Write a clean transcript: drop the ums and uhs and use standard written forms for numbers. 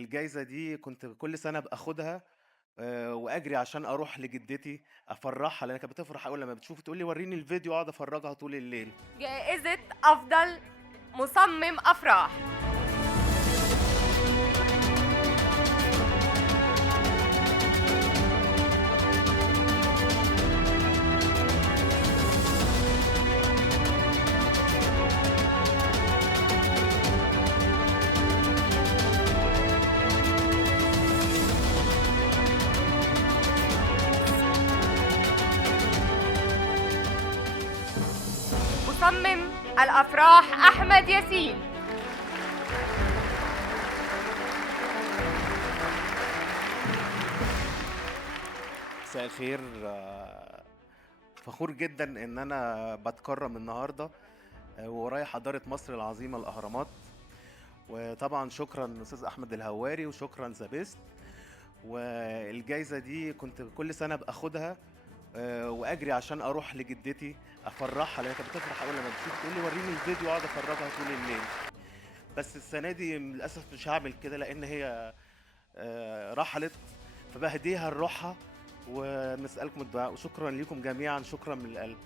الجايزة دي كنت كل سنة باخدها وأجري عشان أروح لجدتي أفرّحها، لإن كانت بتفرح أوي لمّا بتشوفه تقول لي: "ورّيني الفيديو." أقعد أفرّجها طول الليل. جائزة أفضل مصمم أفراح. مصمم الأفراح أحمد ياسين. مساء الخير. فخور جدًا إن أنا باتكرّم النهارده ورايح حضارة مصر العظيمة الأهرامات، وطبعًا شكرًا أستاذ أحمد الهواري وشكرًا The Best. والجايزة دي كنت كل سنة باخدها وأجري عشان أروح لجدتي أفرّحها، لإن كانت بتفرح أوي لمّا بتشوفه تقول لي: "ورّيني الفيديو." أقعد أفرّجها طول الليل. بس السنة دي للأسف مش هاعمل كده لإن هي رحلت، فباهديها لروحها ونسألكم الدعاء وشكرًا ليكم جميعًا، شكرًا من القلب.